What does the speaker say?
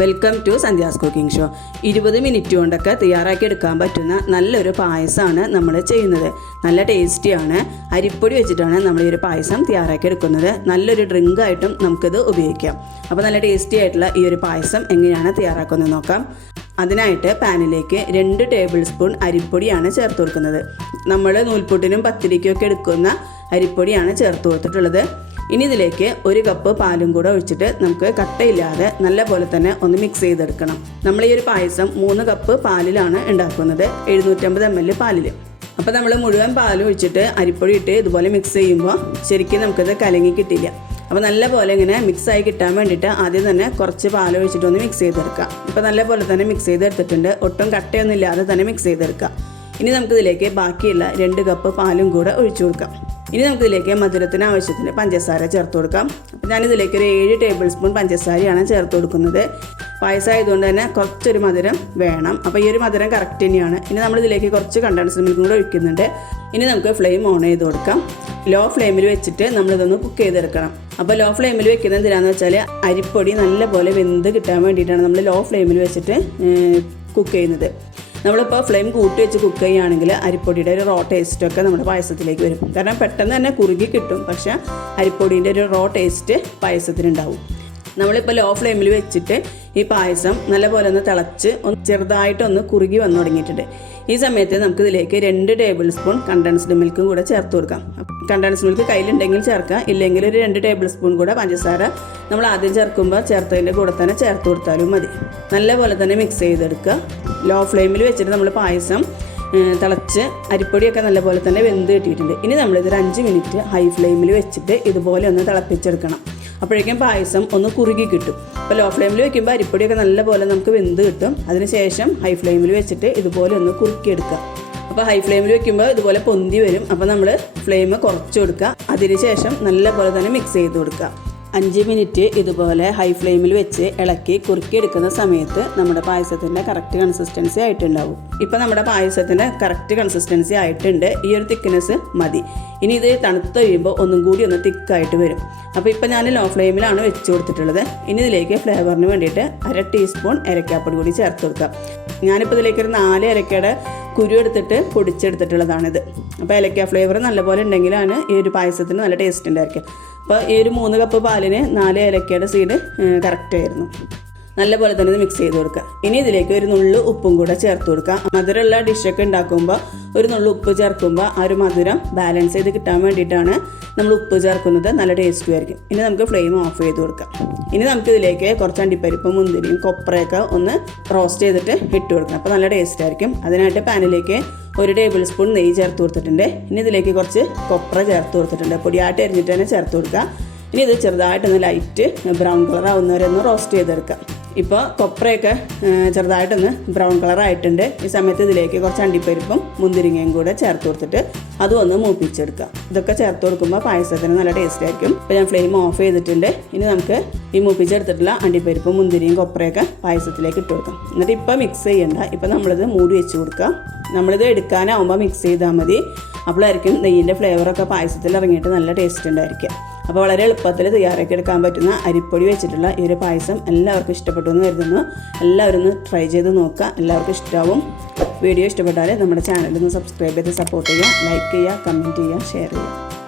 Welcome to Sandhya's cooking show. 20 minute കൊണ്ടൊക്കെ തയ്യാറാക്കി എടുക്കാൻ പറ്റുന്ന നല്ലൊരു പായസമാണ് നമ്മൾ ചെയ്യുന്നത്. നല്ല ടേസ്റ്റിയാണ്. അരിപ്പൊടി വെച്ചിട്ടാണ് നമ്മൾ ഈ ഒരു പായസം തയ്യാറാക്കി എടുക്കുന്നത്. നല്ലൊരു ഡ്രിങ്ക് ആയിട്ടും നമുക്കിത് ഉപയോഗിക്കാം. അപ്പോൾ നല്ല ടേസ്റ്റി ആയിട്ടുള്ള ഈ ഒരു പായസം എങ്ങനെയാണ് തയ്യാറാക്കുന്നത് നോക്കാം. അതിനായിട്ട് പാനിലേക്ക് 2 ടേബിൾ സ്പൂൺ അരിപ്പൊടിയാണ് ചേർത്ത് കൊടുക്കുന്നത്. നമ്മൾ നൂൽപുട്ടിനും പത്തിരിക്കും ഒക്കെ എടുക്കുന്ന അരിപ്പൊടിയാണ് ചേർത്ത് കൊടുത്തിട്ടുള്ളത്. ഇനി ഇതിലേക്ക് 1 കപ്പ് പാലും കൂടെ ഒഴിച്ചിട്ട് നമുക്ക് കട്ടയില്ലാതെ നല്ല പോലെ തന്നെ ഒന്ന് മിക്സ് ചെയ്തെടുക്കണം. നമ്മൾ ഈ ഒരു പായസം 3 കപ്പ് പാലിലാണ് ഉണ്ടാക്കുന്നത്, 750 ml പാലിൽ. അപ്പോൾ നമ്മൾ മുഴുവൻ പാൽ ഒഴിച്ചിട്ട് അരിപ്പൊടി ഇട്ട് ഇതുപോലെ മിക്സ് ചെയ്യുമ്പോൾ ശരിക്കും നമുക്കത് കലങ്ങി കിട്ടില്ല. അപ്പോൾ നല്ല പോലെ ഇങ്ങനെ മിക്സായി കിട്ടാൻ വേണ്ടിയിട്ട് ആദ്യം തന്നെ കുറച്ച് പാൽ ഒഴിച്ചിട്ട് ഒന്ന് മിക്സ് ചെയ്തെടുക്കുക. ഇപ്പോൾ നല്ല പോലെ തന്നെ മിക്സ് ചെയ്തെടുത്തിട്ടുണ്ട്. ഒട്ടും കട്ടയൊന്നും ഇല്ലാതെ തന്നെ മിക്സ് ചെയ്തെടുക്കുക. ഇനി നമുക്കിതിലേക്ക് ബാക്കിയുള്ള 2 കപ്പ് പാലും കൂടെ ഒഴിച്ചു കൊടുക്കാം. ഇനി നമുക്കിതിലേക്ക് മധുരത്തിന് ആവശ്യത്തിന് പഞ്ചസാര ചേർത്ത് കൊടുക്കാം. അപ്പോൾ ഞാനിതിലേക്ക് ഒരു 7 ടേബിൾ സ്പൂൺ പഞ്ചസാരയാണ് ചേർത്ത് കൊടുക്കുന്നത്. പായസം ആയതുകൊണ്ട് തന്നെ കുറച്ചൊരു മധുരം വേണം. അപ്പോൾ ഈ ഒരു മധുരം കറക്റ്റ് തന്നെയാണ്. ഇനി നമ്മളിതിലേക്ക് കുറച്ച് കണ്ടൻസ്ഡ് മിൽക്കും കൂടെ ഒഴിക്കുന്നുണ്ട്. ഇനി നമുക്ക് ഫ്ലെയിം ഓൺ ചെയ്ത് കൊടുക്കാം. ലോ ഫ്ലെയിമിൽ വെച്ചിട്ട് നമ്മളിതൊന്ന് കുക്ക് ചെയ്തെടുക്കണം. അപ്പോൾ ലോ ഫ്ലെയിമിൽ വെക്കുന്നത് എന്തിനാണെന്ന് വെച്ചാൽ അരിപ്പൊടി നല്ലപോലെ വെന്ത് കിട്ടാൻ വേണ്ടിയിട്ടാണ് നമ്മൾ ലോ ഫ്ലെയിമിൽ വെച്ചിട്ട് കുക്ക് ചെയ്യുന്നത്. നമ്മളിപ്പോൾ ഫ്ലെയിം കൂട്ടി വെച്ച് കുക്ക് ചെയ്യുകയാണെങ്കിൽ അരിപ്പൊടിയുടെ ഒരു റോ ടേസ്റ്റൊക്കെ നമ്മുടെ പായസത്തിലേക്ക് വരും. കാരണം പെട്ടെന്ന് തന്നെ കുറുകി കിട്ടും, പക്ഷേ അരിപ്പൊടിൻ്റെ ഒരു റോ ടേസ്റ്റ് പായസത്തിനുണ്ടാവും. നമ്മളിപ്പോൾ ലോ ഫ്ലെയിമിൽ വെച്ചിട്ട് ഈ പായസം നല്ലപോലെ ഒന്ന് തിളച്ച് ചെറുതായിട്ടൊന്ന് കുറുകി വന്നു തുടങ്ങിയിട്ടുണ്ട്. ഈ സമയത്ത് നമുക്കിതിലേക്ക് 2 ടേബിൾ സ്പൂൺ കണ്ടൻസ്ഡ് മിൽക്കും കൂടെ ചേർത്ത് കൊടുക്കാം. കണ്ടൻസ്ഡ് മിൽക്ക് കയ്യിലുണ്ടെങ്കിൽ ചേർക്കാം, ഇല്ലെങ്കിൽ ഒരു 2 ടേബിൾ സ്പൂൺ കൂടെ പഞ്ചസാര നമ്മൾ ആദ്യം ചേർക്കുമ്പോൾ ചേർത്തതിൻ്റെ കൂടെ തന്നെ ചേർത്ത് കൊടുത്താലും മതി. നല്ലപോലെ തന്നെ മിക്സ് ചെയ്തെടുക്കുക. ലോ ഫ്ലെയിമിൽ വെച്ചിട്ട് നമ്മൾ പായസം തിളച്ച് അരിപ്പൊടിയൊക്കെ നല്ലപോലെ തന്നെ വെന്ത് കിട്ടിയിട്ടുണ്ട്. ഇനി നമ്മളിതൊരു 5 മിനിറ്റ് ഹൈ ഫ്ലെയിമിൽ വെച്ചിട്ട് ഇതുപോലെ ഒന്ന് തിളപ്പിച്ചെടുക്കണം. അപ്പോഴേക്കും പായസം ഒന്ന് കുറുകി കിട്ടും. അപ്പോൾ ലോ ഫ്ലെയിമിൽ വെക്കുമ്പോൾ അരിപ്പൊടിയൊക്കെ നല്ലപോലെ നമുക്ക് വെന്ത് കിട്ടും. അതിനുശേഷം ഹൈ ഫ്ലെയിമിൽ വെച്ചിട്ട് ഇതുപോലെ ഒന്ന് കുറുക്കിയെടുക്കുക. അപ്പോൾ ഹൈ ഫ്ലെയിമിൽ വെക്കുമ്പോൾ ഇതുപോലെ പൊന്തി വരും. അപ്പോൾ നമ്മൾ ഫ്ലെയിം കുറച്ച് കൊടുക്കുക. അതിനുശേഷം നല്ലപോലെ തന്നെ മിക്സ് ചെയ്ത് കൊടുക്കുക. 5 മിനിറ്റ് ഇതുപോലെ ഹൈ ഫ്ലെയിമിൽ വെച്ച് ഇളക്കി കുറുക്കിയെടുക്കുന്ന സമയത്ത് നമ്മുടെ പായസത്തിൻ്റെ കറക്റ്റ് കൺസിസ്റ്റൻസി ആയിട്ടുണ്ടാവും. ഇപ്പോൾ നമ്മുടെ പായസത്തിൻ്റെ കറക്റ്റ് കൺസിസ്റ്റൻസി ആയിട്ടുണ്ട്. ഈ ഒരു തിക്നെസ് മതി. ഇനി ഇത് തണുത്ത് കഴിയുമ്പോൾ ഒന്നും കൂടി ഒന്ന് തിക്കായിട്ട് വരും. അപ്പോൾ ഇപ്പോൾ ഞാൻ ലോ ഫ്ലെയിമിലാണ് വെച്ച് കൊടുത്തിട്ടുള്ളത്. ഇനി ഇതിലേക്ക് ഫ്ലേവറിന് വേണ്ടിയിട്ട് 1/2 ടീസ്പൂൺ ഏലക്കാപ്പൊടി കൂടി ചേർത്ത് കൊടുക്കാം. ഞാനിപ്പോൾ ഇതിലേക്ക് ഒരു 4 ഏലക്കയുടെ കുരു എടുത്തിട്ട് പൊടിച്ചെടുത്തിട്ടുള്ളതാണിത്. അപ്പോൾ ഏലക്ക ഫ്ലേവർ നല്ലപോലെ ഉണ്ടെങ്കിലാണ് ഈ ഒരു പായസത്തിന് നല്ല ടേസ്റ്റ് ഉണ്ടായിരിക്കും. അപ്പോൾ ഈ ഒരു 3 കപ്പ് പാലിന് 4 ഏലക്കയുടെ സീഡ് കറക്റ്റായിരുന്നു. നല്ലപോലെ തന്നെ ഇത് മിക്സ് ചെയ്ത് കൊടുക്കുക. ഇനി ഇതിലേക്ക് ഒരു നുള്ളു ഉപ്പും കൂടെ ചേർത്ത് കൊടുക്കുക. മധുരമുള്ള ഡിഷൊക്കെ ഉണ്ടാക്കുമ്പോൾ ഒരു നുള്ളു ഉപ്പ് ചേർക്കുമ്പോൾ ആ ഒരു മധുരം ബാലൻസ് ചെയ്ത് കിട്ടാൻ വേണ്ടിയിട്ടാണ് നമ്മൾ ഉപ്പ് ചേർക്കുന്നത്. നല്ല ടേസ്റ്റും ആയിരിക്കും. ഇനി നമുക്ക് ഫ്ലെയിം ഓഫ് ചെയ്ത് കൊടുക്കാം. ഇനി നമുക്കിതിലേക്ക് കുറച്ച് അണ്ടിപ്പരിപ്പും മുന്തിരിയും കൊപ്രയൊക്കെ ഒന്ന് റോസ്റ്റ് ചെയ്തിട്ട് ഇട്ട് കൊടുക്കണം. അപ്പോൾ നല്ല ടേസ്റ്റ് ആയിരിക്കും. അതിനായിട്ട് പാനിലേക്ക് 1 ടേബിൾ സ്പൂൺ നെയ്യ് ചേർത്ത് കൊടുത്തിട്ടുണ്ട്. ഇനി ഇതിലേക്ക് കുറച്ച് കൊപ്ര ചേർത്ത് കൊടുത്തിട്ടുണ്ട്. പൊടിയായിട്ട് എരിഞ്ഞിട്ട് തന്നെ ചേർത്ത് കൊടുക്കുക. ഇനി ഇത് ചെറുതായിട്ടൊന്ന് ലൈറ്റ് ബ്രൗൺ കളർ ആവുന്നവരെ ഒന്ന് റോസ്റ്റ് ചെയ്തെടുക്കുക. ഇപ്പോൾ കൊപ്രയൊക്കെ ചെറുതായിട്ടൊന്ന് ബ്രൗൺ കളർ ആയിട്ടുണ്ട്. ഈ സമയത്ത് ഇതിലേക്ക് കുറച്ച് അണ്ടിപ്പരിപ്പും മുന്തിരിങ്ങയും കൂടെ ചേർത്ത് കൊടുത്തിട്ട് അതും ഒന്ന് മൂപ്പിച്ചെടുക്കുക. ഇതൊക്കെ ചേർത്ത് കൊടുക്കുമ്പോൾ പായസത്തിന് നല്ല ടേസ്റ്റ് ആയിരിക്കും. ഇപ്പോൾ ഞാൻ ഫ്ലെയിം ഓഫ് ചെയ്തിട്ടുണ്ട്. ഇനി നമുക്ക് ഈ മൂപ്പിച്ചെടുത്തിട്ടുള്ള അണ്ടിപ്പരിപ്പും മുന്തിരിയും കൊപ്രയൊക്കെ പായസത്തിലേക്ക് ഇട്ട് കൊടുക്കാം. എന്നിട്ട് ഇപ്പോൾ മിക്സ് ചെയ്യണ്ട. ഇപ്പോൾ നമ്മളിത് മൂടി വെച്ച് കൊടുക്കുക. നമ്മളിത് എടുക്കാനാവുമ്പോൾ മിക്സ് ചെയ്താൽ മതി. അപ്പോഴായിരിക്കും നെയ്യിൻ്റെ ഫ്ലേവറൊക്കെ പായസത്തിൽ ഇറങ്ങിയിട്ട് നല്ല ടേസ്റ്റ് ഉണ്ടായിരിക്കും. അപ്പോൾ വളരെ എളുപ്പത്തിൽ തയ്യാറാക്കി എടുക്കാൻ പറ്റുന്ന അരിപ്പൊടി വെച്ചിട്ടുള്ള ഈ ഒരു പായസം എല്ലാവർക്കും ഇഷ്ടപ്പെട്ടു എന്ന് കരുതുന്നു. എല്ലാവരും ഒന്ന് ട്രൈ ചെയ്ത് നോക്കുക. എല്ലാവർക്കും ഇഷ്ടമാവും. വീഡിയോ ഇഷ്ടപ്പെട്ടാൽ നമ്മുടെ ചാനലൊന്ന് സബ്സ്ക്രൈബ് ചെയ്ത് സപ്പോർട്ട് ചെയ്യുക, ലൈക്ക് ചെയ്യുക, കമൻറ്റ് ചെയ്യുക, ഷെയർ ചെയ്യുക.